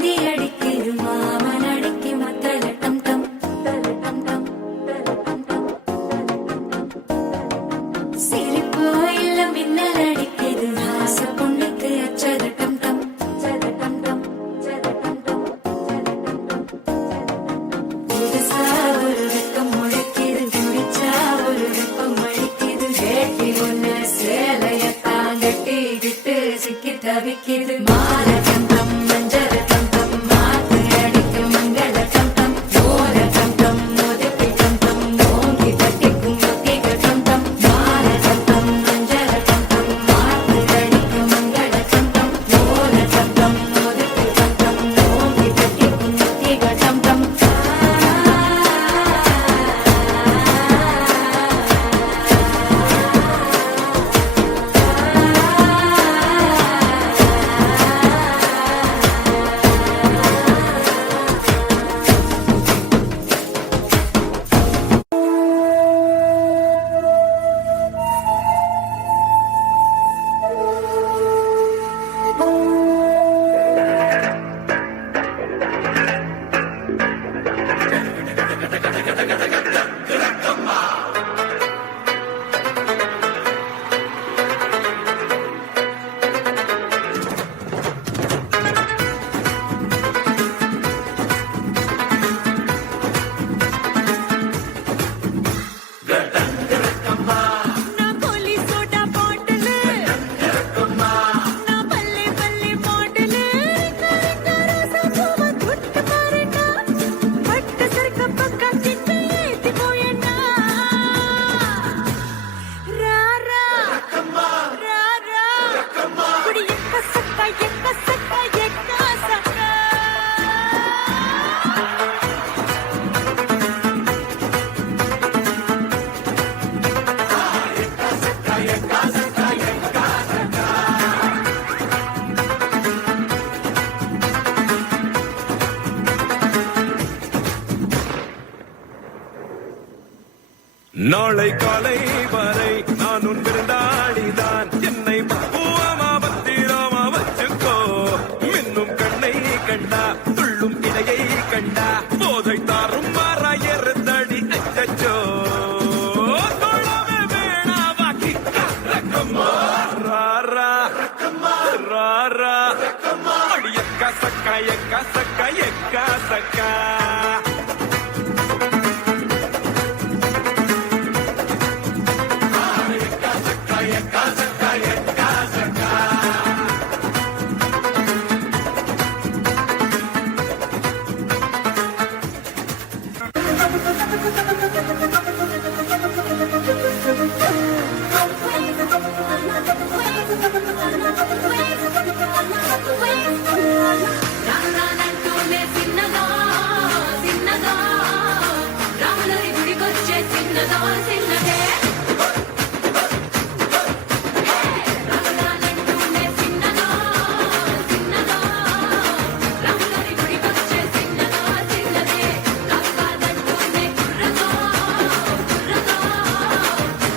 முந்தி அடிக்குது மாமன் அடிக்கு மத்தள டம் டம் டம் டம். சிரிப்போ இல்ல மின்னல் அடிக்குது ஆசை பொண்ணுக்கு அச்சத டம் டம் டம் டம். புதுசா ஒரு வெக்கம் முளைக்குது குடிச்சா ஒரு வெப்பம் அடிக்குது வேட்டி ஒண்ணு சேலையத்தான் கட்டிக்கிட்டு சிக்கி தவிக்குது மாலை டம் டம் மஞ்சள் டம் டம் மாத்து அடிக்கு மங்கள டம் டம் ஓர டம் டம் மோதிக்கு டம் டம் ஓங்கி தட்டிக்கும் ஒத்திக டம் டம் மாலை டம் டம் மஞ்சள் டம் டம் மாத்து அடிக்கு மங்கள டம் டம் ஓர டம் டம் மோதிக்கு டம் டம் ஓங்கி தட்டிக்கும் ஒத்திக டம் டம். நாளை காலை வரை நான் உன் விருந்தாளிதான் என்னை பக்குவமா பத்திரமா வச்சுக்கோ மின்னும் கண்ணை கண்டா துள்ளும் இடையை கண்டா போதை தாரும் மாறாயறுத்தடி அச்சோ தொழவே வேணாவா கிக்கா ரக்கம்மா ராரா ராரா அடி எக்கா சக்கா எக்கா சக்கா எக்கா சக்கா. రానంటూనే చిన్నదో చిన్నదో రాములరి గుడికొచ్చే చిన్నదో చిన్నదే రానంటూనే చిన్నదో చిన్నదో రాములరి గుడికొచ్చే చిన్నదో చిన్నదే కాదంటూనే కుర్రదో కుర్రదో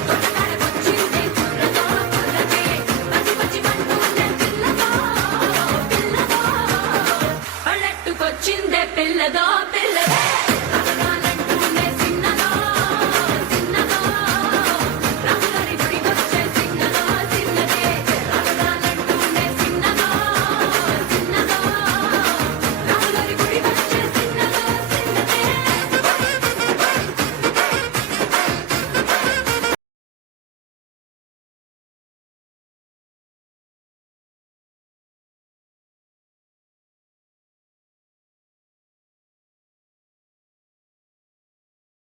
తొడగాడ వచ్చింది కుర్రదో కుర్రదే పచ్చి పచ్చి మంటూనే పిల్లదో పిల్లదో పల్లెట్టుకొచ్చిందే పిల్లదో పిల్లదే.